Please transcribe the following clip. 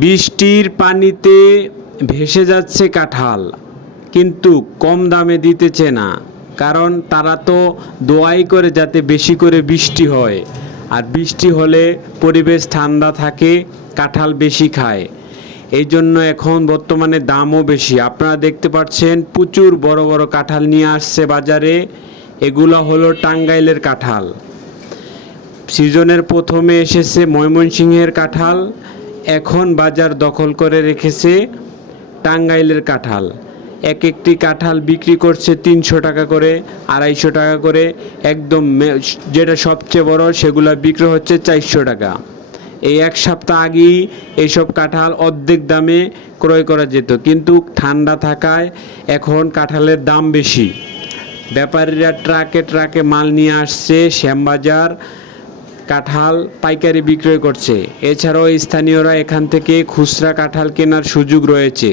বৃষ্টির পানিতে ভেসে যাচ্ছে কাঁঠাল, কিন্তু কম দামে দিতেছে না, কারণ তারা তো দোয়াই করে যাতে বেশি করে বৃষ্টি হয়। আর বৃষ্টি হলে পরিবেশ ঠান্ডা থাকে, কাঁঠাল বেশি খায়। এই জন্য এখন বর্তমানে দামও বেশি। আপনারা দেখতে পাচ্ছেন, প্রচুর বড় বড় কাঁঠাল নিয়ে আসছে বাজারে। এগুলো হলো টাঙ্গাইলের কাঁঠাল। সিজনের প্রথমে এসেছে ময়মনসিংহের কাঁঠাল। এখন বাজার দখল করে রেখেছে টাঙ্গাইলের কাঁঠাল। এক একটি কাঁঠাল বিক্রি করছে তিনশো টাকা করে, আড়াইশো টাকা করে, একদম যেটা সবচেয়ে বড় সেগুলা বিক্রি হচ্ছে চারশো টাকা। এই এক সপ্তাহ আগেই এইসব কাঁঠাল অর্ধেক দামে ক্রয় করা যেত, কিন্তু ঠান্ডা থাকায় এখন কাঁঠালের দাম বেশি। ব্যাপারীরা ট্রাকে ট্রাকে মাল নিয়ে আসছে, শ্যামবাজার কাঁঠাল পাইকারি বিক্রয় করছে। এছাড়াও স্থানীয়রা এখান থেকে খুচরা কাঁঠাল কেনার সুযোগ রয়েছে।